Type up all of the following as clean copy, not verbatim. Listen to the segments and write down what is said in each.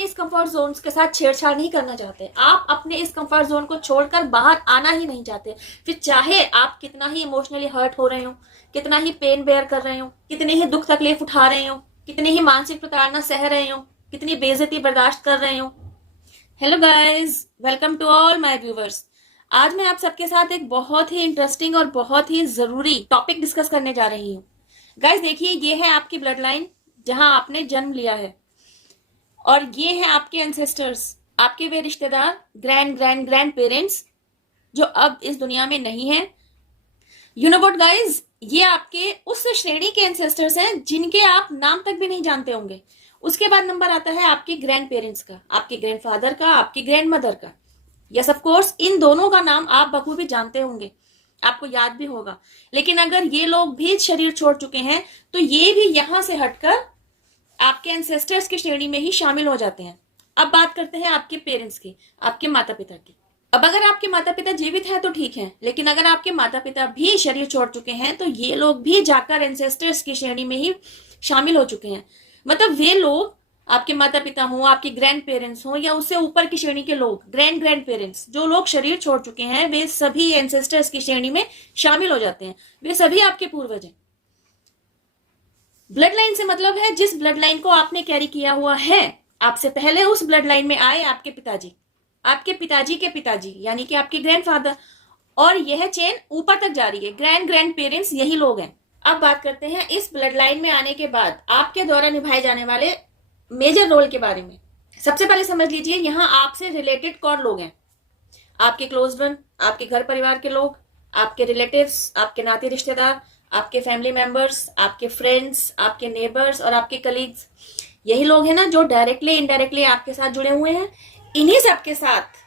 अपने इस comfort zone के साथ छेड़छाड़ नहीं करना चाहते, आप अपने इस कंफर्ट जोन को छोड़कर बाहर आना ही नहीं चाहते, फिर चाहे आप कितना ही इमोशनली हर्ट हो रहे हो, कितना ही पेन बेयर कर रहे हो, कितने ही दुख तकलीफ उठा रहे हो, कितनी ही मानसिक प्रताड़ना सह रहे हो, कितनी बेइज्जती बर्दाश्त कर रहे हो। Hello guys, welcome to all my viewers. आज मैं आप सबके साथ एक बहुत ही इंटरेस्टिंग और बहुत ही जरूरी टॉपिक डिस्कस करने जा रही हूँ। गाइस देखिए, ये है आपकी ब्लड लाइन जहां आपने जन्म लिया है, और ये है आपके एंसेस्टर्स, आपके वे रिश्तेदार, ग्रैंड ग्रैंड ग्रैंड पेरेंट्स जो अब इस दुनिया में नहीं है। यू नो व्हाट गाइस, ये आपके उस श्रेणी के एंसेस्टर्स हैं जिनके आप नाम तक भी नहीं जानते होंगे। उसके बाद नंबर आता है आपके ग्रैंड पेरेंट्स का, आपके ग्रैंडफादर का, आपकी ग्रैंड मदर का। यस ऑफ कोर्स, इन दोनों का नाम आप बखूबी जानते होंगे, आपको याद भी होगा। लेकिन अगर ये लोग भी शरीर छोड़ चुके हैं तो ये भी यहां से हटकर आपके एंसेस्टर्स की श्रेणी में ही शामिल हो जाते हैं। अब बात करते हैं आपके पेरेंट्स की, आपके माता पिता की। अब अगर आपके माता पिता जीवित हैं तो ठीक है, लेकिन अगर आपके माता पिता भी शरीर छोड़ चुके हैं तो ये लोग भी जाकर एंसेस्टर्स की श्रेणी में ही शामिल हो चुके हैं। मतलब वे लोग, आपके माता पिता हो, आपके ग्रैंड पेरेंट्स हो, या उससे ऊपर की श्रेणी के लोग, ग्रैंड ग्रैंड पेरेंट्स, जो लोग शरीर छोड़ चुके हैं, वे सभी एंसेस्टर्स की श्रेणी में शामिल हो जाते हैं। वे सभी आपके पूर्वज हैं। ब्लड लाइन से मतलब है जिस ब्लड लाइन को आपने कैरी किया हुआ है। आपसे पहले उस ब्लड लाइन में आए आपके पिताजी, आपके पिताजी के पिताजी, यानी कि आपके ग्रैंडफादर, और यह चेन ऊपर तक जा रही है। ग्रैंड ग्रैंड पेरेंट्स यही लोग हैं। अब बात करते हैं इस ब्लड लाइन में आने के बाद आपके द्वारा निभाए जाने वाले मेजर रोल के बारे में। सबसे पहले समझ लीजिए, यहाँ आपसे रिलेटेड कौन लोग हैं। आपके क्लोज वन, आपके घर परिवार के लोग, आपके रिलेटिव्स, आपके नाते रिश्तेदार, आपके फैमिली मेंबर्स, आपके फ्रेंड्स, आपके नेबर्स और आपके कलीग्स। यही लोग हैं ना जो डायरेक्टली इनडायरेक्टली आपके साथ जुड़े हुए हैं। इन्हीं सबके साथ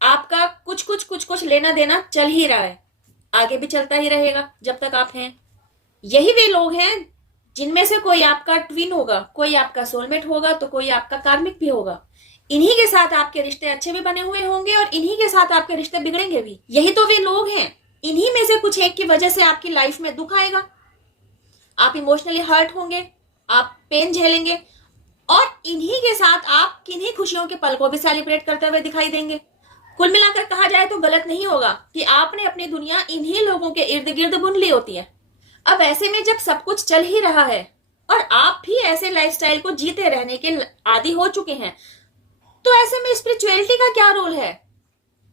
आपका कुछ लेना देना चल ही रहा है, आगे भी चलता ही रहेगा जब तक आप हैं। यही वे लोग हैं जिनमें से कोई आपका ट्विन होगा, कोई आपका सोलमेट होगा, तो कोई आपका कार्मिक भी होगा। इन्हीं के साथ आपके रिश्ते अच्छे भी बने हुए होंगे और इन्हीं के साथ आपके रिश्ते बिगड़ेंगे भी। यही तो वे लोग हैं। इन्हीं में से कुछ एक की वजह से आपकी लाइफ में दुख आएगा, आप इमोशनली हर्ट होंगे, आप पेन झेलेंगे, और इन्हीं के साथ आप किन्हीं खुशियों के पल को भी सेलिब्रेट करते हुए दिखाई देंगे। कुल मिलाकर कहा जाए तो गलत नहीं होगा कि आपने अपनी दुनिया इन्हीं लोगों के इर्द गिर्द बुन ली होती है। अब ऐसे में जब सब कुछ चल ही रहा है और आप भी ऐसे लाइफस्टाइल को जीते रहने के आदी हो चुके हैं, तो ऐसे में स्पिरिचुअलिटी का क्या रोल है?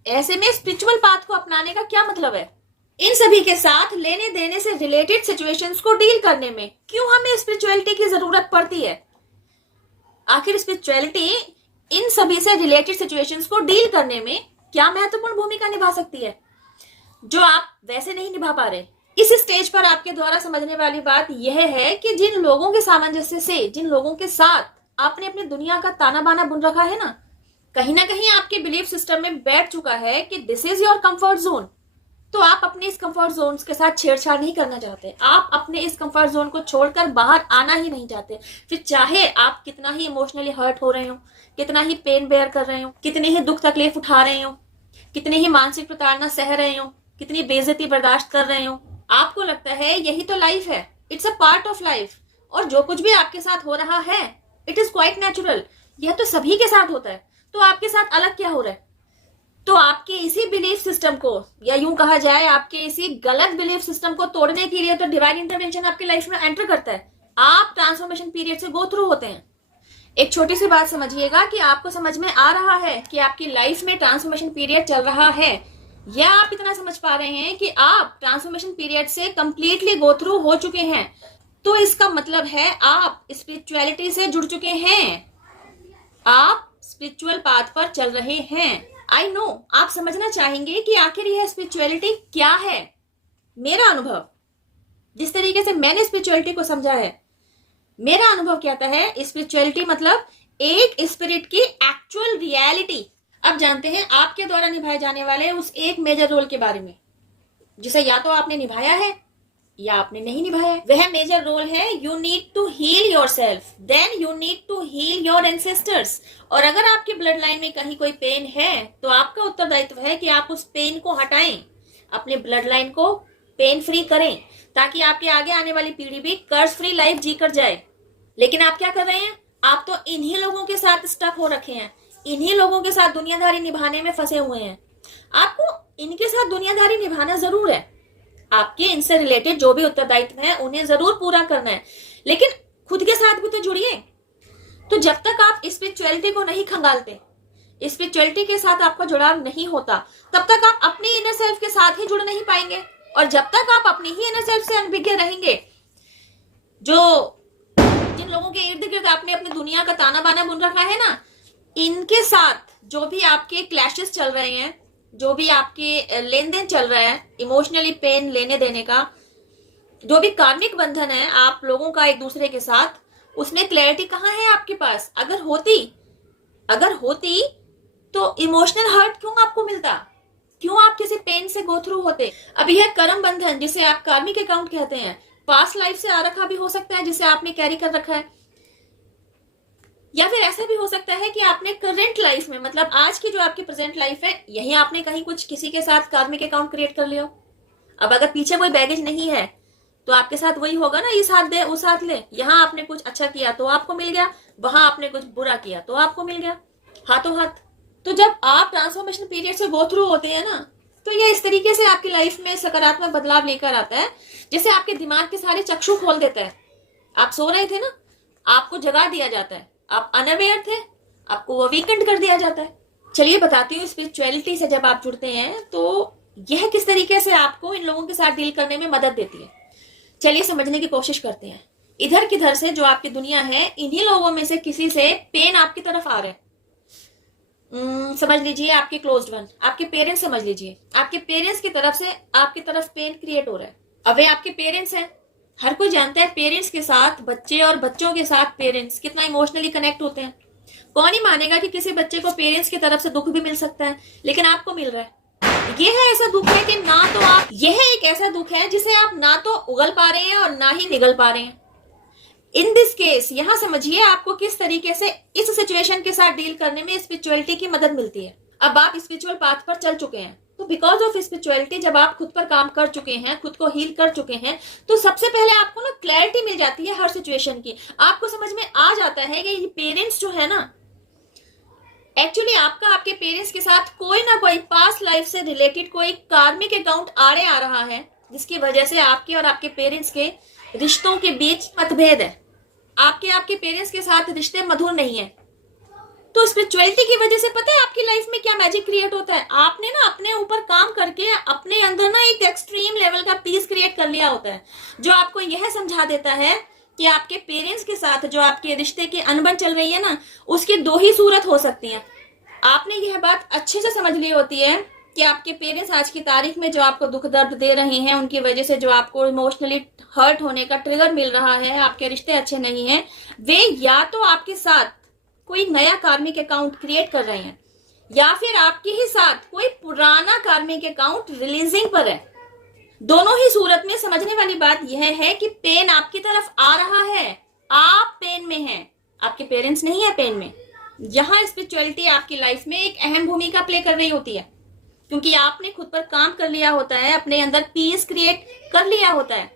ऐसे में स्पिरिचुअल पाथ को अपनाने का क्या मतलब है? इन सभी के साथ लेने देने से रिलेटेड सिचुएशंस को डील करने में क्यों हमें स्पिरिचुअलिटी की जरूरत पड़ती है? आखिर स्पिरिचुअलिटी इन सभी से रिलेटेड सिचुएशंस को डील करने में क्या महत्वपूर्ण भूमिका निभा सकती है, जो आप वैसे नहीं निभा पा रहे? इस स्टेज पर आपके द्वारा समझने वाली बात यह है कि जिन लोगों के सामंजस्य से, जिन लोगों के साथ आपने अपनी दुनिया का ताना बाना बुन रखा है ना कहीं आपके बिलीफ सिस्टम में बैठ चुका है कि this is your comfort zone, तो आप अपने इस कंफर्ट जोन के साथ छेड़छाड़ नहीं करना चाहते। आप अपने इस कंफर्ट जोन को छोड़कर बाहर आना ही नहीं चाहते, फिर चाहे आप कितना ही इमोशनली हर्ट हो रहे हो, कितना ही पेन बेयर कर रहे हो, कितनी ही दुख तकलीफ उठा रहे हो, कितनी ही मानसिक प्रताड़ना सह रहे हो, कितनी बेइज्जती बर्दाश्त कर रहे हो। आपको लगता है यही तो लाइफ है, it's a part of life, और जो कुछ भी आपके साथ हो रहा है इट इज क्वाइट नेचुरल, यह तो सभी के साथ होता है, तो आपके साथ अलग क्या हो रहा है? तो आपके इसी बिलीफ सिस्टम को, या यूं कहा जाए आपके इसी गलत बिलीफ सिस्टम को तोड़ने के लिए तो डिवाइन इंटरवेंशन आपकी लाइफ में एंटर करता है। आप ट्रांसफॉर्मेशन पीरियड से गो थ्रू होते हैं। एक छोटी सी बात समझिएगा कि आपको समझ में आ रहा है कि आपकी लाइफ में ट्रांसफॉर्मेशन पीरियड चल रहा है, या आप इतना समझ पा रहे हैं कि आप ट्रांसफॉर्मेशन पीरियड से कंप्लीटली गो थ्रू हो चुके हैं, तो इसका मतलब है आप स्पिरिचुअलिटी से जुड़ चुके हैं, आप स्पिरिचुअल पाथ पर चल रहे हैं। आई नो आप समझना चाहेंगे कि आखिर यह स्पिरिचुअलिटी क्या है। मेरा अनुभव, जिस तरीके से मैंने स्पिरिचुअलिटी को समझा है, मेरा अनुभव कहता है स्पिरिचुअलिटी मतलब एक स्पिरिट की एक्चुअल रियलिटी। अब जानते हैं आपके द्वारा निभाए जाने वाले उस एक मेजर रोल के बारे में, जिसे या तो आपने निभाया है या आपने नहीं निभाया। वह मेजर रोल है you need to heal yourself, then you need to heal your ancestors. और अगर आपके ब्लड लाइन में कहीं कोई पेन है तो आपका उत्तरदायित्व है कि आप उस पेन को हटाएं, अपने ब्लड लाइन को पेन फ्री करें, ताकि आपके आगे आने वाली पीढ़ी भी कर्ज फ्री लाइफ जी कर जाए। लेकिन आप क्या कर रहे हैं? आप तो इन्हीं लोगों के साथ स्टक हो रखे हैं, इन्हीं लोगों के साथ दुनियादारी निभाने में फंसे हुए हैं। आपको इनके साथ दुनियादारी निभाना जरूर है, आपके इनसे रिलेटेड जो भी उत्तरदायित्व है उन्हें जरूर पूरा करना है, लेकिन खुद के साथ भी तो जुड़िए। तो जब तक आप स्पिरिचुअलिटी को नहीं खंगालते, स्पिरिचुअलिटी के साथ आपका जुड़ाव नहीं होता, तब तक आप अपने इनर सेल्फ के साथ ही जुड़ नहीं पाएंगे। और जब तक आप अपनी ही इनर सेल्फ से अनभिज्ञ रहेंगे, जो जिन लोगों के इर्द गिर्द आपने अपनी दुनिया का ताना बाना बुन रखा है ना, इनके साथ जो भी आपके क्लैशेस चल रहे हैं, जो भी आपके लेन देन चल रहा है, इमोशनली पेन लेने देने का, जो भी कार्मिक बंधन है आप लोगों का एक दूसरे के साथ, उसमें क्लैरिटी कहाँ है आपके पास? अगर होती तो इमोशनल हर्ट क्यों आपको मिलता? क्यों आप किसी पेन से गो थ्रू होते? अब यह कर्म बंधन जिसे आप कार्मिक अकाउंट कहते हैं, पास्ट लाइफ से आ रखा भी हो सकता है जिसे आपने कैरी कर रखा है, या फिर ऐसा भी हो सकता है कि आपने करंट लाइफ में, मतलब आज की जो आपकी प्रेजेंट लाइफ है, यही आपने कहीं कुछ किसी के साथ कार्मिक अकाउंट क्रिएट कर लिया। अब अगर पीछे कोई बैगेज नहीं है तो आपके साथ वही होगा ना, ये साथ दे वो साथ ले। यहाँ आपने कुछ अच्छा किया तो आपको मिल गया, वहां आपने कुछ बुरा किया तो आपको मिल गया, हाथों हाथ। तो जब आप ट्रांसफॉर्मेशन पीरियड से गो थ्रू होते हैं ना, तो ये इस तरीके से आपकी लाइफ में सकारात्मक बदलाव लेकर आता है, जैसे आपके दिमाग के सारे चक्षु खोल देता है। आप सो रहे थे ना, आपको जगा दिया जाता है, आप अनअवेयर थे, आपको अवेकन कर दिया जाता है। चलिए बताती हूँ, स्पिरिचुअलिटी से जब आप जुड़ते हैं तो यह किस तरीके से आपको इन लोगों के साथ डील करने में मदद देती है। चलिए समझने की कोशिश करते हैं। इधर किधर से जो आपकी दुनिया है, इन्हीं लोगों में से किसी से पेन आपकी तरफ आ रहा है। समझ लीजिए आपके क्लोज्ड वन, आपके पेरेंट्स, समझ लीजिए आपके पेरेंट्स की तरफ से आपकी तरफ पेन क्रिएट हो रहा है। अब वे आपके पेरेंट्स हैं, हर कोई जानता है पेरेंट्स के साथ बच्चे और बच्चों के साथ पेरेंट्स कितना इमोशनली कनेक्ट होते हैं। कौन ही मानेगा कि किसी बच्चे को पेरेंट्स की तरफ से दुख भी मिल सकता है, लेकिन आपको मिल रहा है। यह है ऐसा दुख है कि ना तो आप, यह एक ऐसा दुख है जिसे आप ना तो उगल पा रहे हैं और ना ही निगल पा रहे हैं। इन दिस केस यहां समझिए आपको किस तरीके से इस सिचुएशन के साथ डील करने में स्पिरिचुअलिटी की मदद मिलती है। अब आप स्पिरिचुअल पाथ पर चल चुके हैं, तो बिकॉज ऑफ स्पिरिचुअलिटी जब आप खुद पर काम कर चुके हैं, खुद को हील कर चुके हैं, तो सबसे पहले आपको ना क्लैरिटी मिल जाती है हर सिचुएशन की। आपको समझ में आ जाता है कि ये पेरेंट्स जो है ना, एक्चुअली आपका आपके पेरेंट्स के साथ कोई ना कोई पास्ट लाइफ से रिलेटेड कोई कार्मिक अकाउंट आड़े आ रहा है, जिसकी वजह से आपके और आपके पेरेंट्स के रिश्तों के बीच मतभेद है। आपके पेरेंट्स के साथ रिश्ते मधुर नहीं है। तो स्पिरिचुअलिटी की वजह से पता है आपकी लाइफ में क्या मैजिक क्रिएट होता है? आपने ना अपने ऊपर काम करके अपने अंदर ना एक एक्सट्रीम लेवल का पीस क्रिएट कर लिया होता है, जो आपको यह समझा देता है कि आपके पेरेंट्स के साथ जो आपके रिश्ते की अनबन चल रही है ना, उसकी दो ही सूरत हो सकती है। आपने यह बात अच्छे से समझ ली होती है कि आपके पेरेंट्स आज की तारीख में जो आपको दुख दर्द दे रहे हैं, उनकी वजह से जो आपको इमोशनली हर्ट होने का ट्रिगर मिल रहा है, आपके रिश्ते अच्छे नहीं हैं, वे या तो आपके साथ कोई नया कार्मिक अकाउंट क्रिएट कर रहे हैं, या फिर आपके ही साथ कोई पुराना कार्मिक अकाउंट रिलीजिंग पर है। दोनों ही सूरत में समझने वाली बात यह है कि पेन आपकी तरफ आ रहा है, आप पेन में हैं, आपके पेरेंट्स नहीं है पेन में। यहां स्पिरिचुअलिटी आपकी लाइफ में एक अहम भूमिका प्ले कर रही होती है, क्योंकि आपने खुद पर काम कर लिया होता है, अपने अंदर पीस क्रिएट कर लिया होता है।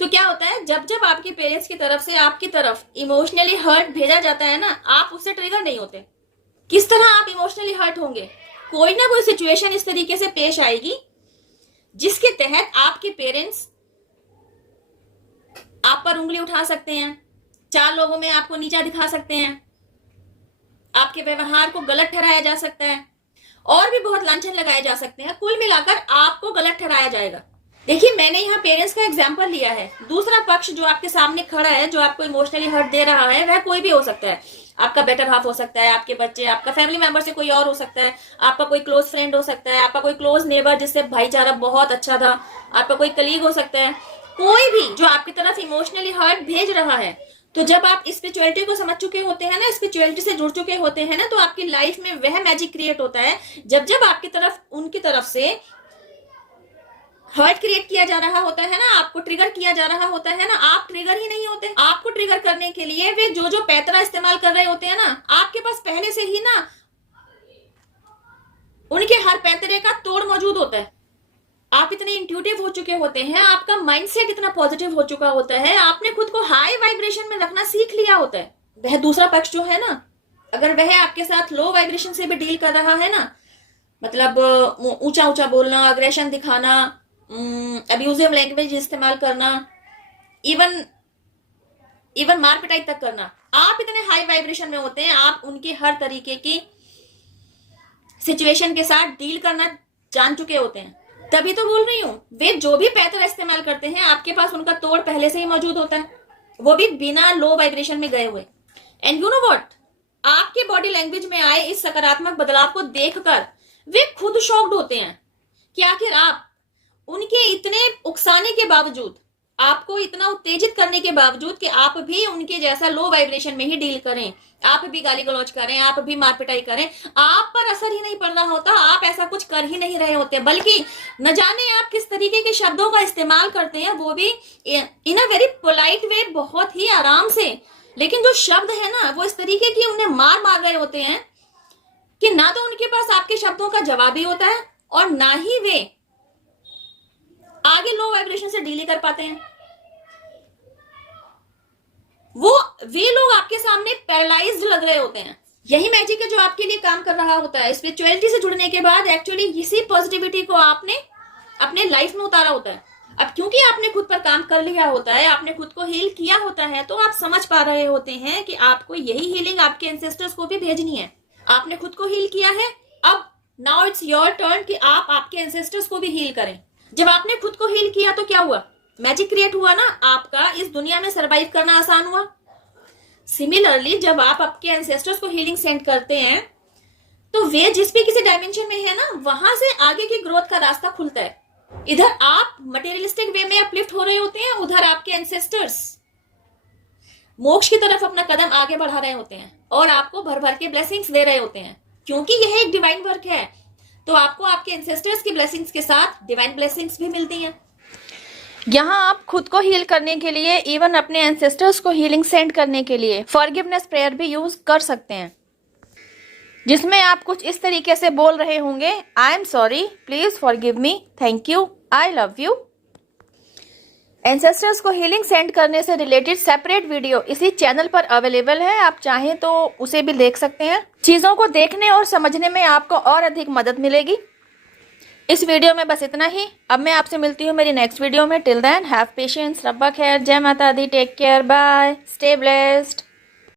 तो क्या होता है, जब जब आपके पेरेंट्स की तरफ से आपकी तरफ इमोशनली हर्ट भेजा जाता है ना, आप उससे ट्रिगर नहीं होते। किस तरह आप इमोशनली हर्ट होंगे? कोई ना कोई सिचुएशन इस तरीके से पेश आएगी जिसके तहत आपके पेरेंट्स आप पर उंगली उठा सकते हैं, चार लोगों में आपको नीचा दिखा सकते हैं, आपके व्यवहार को गलत ठहराया जा सकता है, और भी बहुत लांछन लगाए जा सकते हैं। कुल मिलाकर आपको गलत ठहराया जाएगा। देखिए, मैंने यहाँ पेरेंट्स का एग्जाम्पल लिया है। दूसरा पक्ष जो आपके सामने खड़ा है, जो आपको इमोशनली हर्ट दे रहा है, वह कोई भी हो सकता है। आपका बेटर हाफ हो सकता है, आपके बच्चे, आपका फैमिली मेंबर से कोई और हो सकता है, आपका कोई क्लोज फ्रेंड हो सकता है, आपका कोई क्लोज नेबर जिससे भाईचारा बहुत अच्छा था, आपका कोई कलीग हो सकता है, कोई भी जो आपकी तरफ इमोशनली हर्ट भेज रहा है। तो जब आप स्पिरिचुअलिटी को समझ चुके होते हैं ना, स्पिरिचुअलिटी से जुड़ चुके होते हैं ना, तो आपकी लाइफ में वह मैजिक क्रिएट होता है जब जब आपकी तरफ, उनकी तरफ से हर्ट क्रिएट किया जा रहा होता है ना, आपको ट्रिगर किया जा रहा होता है ना, आप ट्रिगर ही नहीं होते। आपको ट्रिगर करने के लिए वे जो पैतरा इस्तेमाल कर रहे होते हैं ना, आपके पास पहले से ही ना उनके हर पैतरे का तोड़ मौजूद होता है। आप इतने इंट्यूटिव हो चुके होते हैं, आपका माइंडसेट इतना पॉजिटिव हो चुका होता है, आपने खुद को हाई वाइब्रेशन में रखना सीख लिया होता है। वह दूसरा पक्ष जो है ना, अगर वह आपके साथ लो वाइब्रेशन से भी डील कर रहा है ना, मतलब ऊंचा ऊंचा बोलना, अग्रेशन दिखाना, अब्यूजिव लैंग्वेज इस्तेमाल करना, इवन इवन मार पिटाई तक करना, आप इतने हाई वाइब्रेशन में होते हैं, आप उनके हर तरीके की सिचुएशन के साथ डील करना जान चुके होते हैं। तभी तो बोल रही हूं, वे जो भी पैटर्न इस्तेमाल करते हैं आपके पास उनका तोड़ पहले से ही मौजूद होता है, वो भी बिना लो वाइब्रेशन में गए हुए। एंड यू नो व्हाट, आपके बॉडी लैंग्वेज में आए इस सकारात्मक बदलाव को देखकर वे खुद शॉक्ड होते हैं कि आखिर आप उनके इतने उकसाने के बावजूद, आपको इतना उत्तेजित करने के बावजूद कि आप भी उनके जैसा लो वाइब्रेशन में ही डील करें, आप भी गाली गलौज करें, आप भी मार पिटाई करें, आप पर असर ही नहीं पड़ रहा होता, आप ऐसा कुछ कर ही नहीं रहे होते, बल्कि न जाने आप किस तरीके के शब्दों का इस्तेमाल करते हैं, वो भी इन अ वेरी पोलाइट वे, बहुत ही आराम से। लेकिन जो शब्द है ना, वो इस तरीके की उन्हें मार मार रहे होते हैं कि ना तो उनके पास आपके शब्दों का जवाब ही होता है और ना ही वे आगे लो वाइब्रेशन से डील कर पाते हैं। वे लोग आपके सामने पैरालाइज्ड लग रहे होते हैं। यही मैजिक है जो आपके लिए काम कर रहा होता है। स्पिरिचुअलिटी से जुड़ने के बाद एक्चुअली इसी पॉजिटिविटी को आपने अपने लाइफ में उतारा होता है। अब क्योंकि आपने खुद पर काम कर लिया होता है, आपने खुद को हील किया होता है, तो आप समझ पा रहे होते हैं कि आपको यही हीलिंग आपके एंसेस्टर्स को भी भेजनी है। आपने खुद को हील किया है, अब नाउ इट्स योर टर्न कि आप आपके एंसेस्टर्स को भी हील करें। जब आपने खुद को हील किया तो क्या हुआ, मैजिक क्रिएट हुआ ना, आपका इस दुनिया में सरवाइव करना आसान हुआ। सिमिलरली जब आप आपके एंसेस्टर्स को हीलिंग सेंड करते हैं तो वे जिस भी किसी डायमेंशन में है ना, वहां से आगे की ग्रोथ का रास्ता खुलता है। इधर आप मटेरियलिस्टिक वे में अपलिफ्ट हो रहे होते हैं, उधर आपके एंसेस्टर्स मोक्ष की तरफ अपना कदम आगे बढ़ा रहे होते हैं और आपको भर भर के ब्लेसिंग्स दे रहे होते हैं। क्योंकि यह एक डिवाइन वर्क है, तो आपको आपके एंसेस्टर्स की ब्लेसिंग्स के साथ डिवाइन ब्लेसिंग्स भी मिलती हैं। यहाँ आप खुद को हील करने के लिए, इवन अपने एंसेस्टर्स को हीलिंग सेंड करने के लिए फॉरगिवनेस प्रेयर भी यूज कर सकते हैं, जिसमें आप कुछ इस तरीके से बोल रहे होंगे, I am sorry, please forgive me, thank you, I love you. Ancestors को हीलिंग सेंड करने से रिलेटेड सेपरेट वीडियो इसी चैनल पर अवेलेबल है, आप चाहें तो उसे भी देख सकते हैं। चीजों को देखने और समझने में आपको और अधिक मदद मिलेगी। इस वीडियो में बस इतना ही। अब मैं आपसे मिलती हूँ मेरी नेक्स्ट वीडियो में। टिल देन हैव पेशेंस, रब्बा खैर, जय माता दी, take care, bye, stay blessed.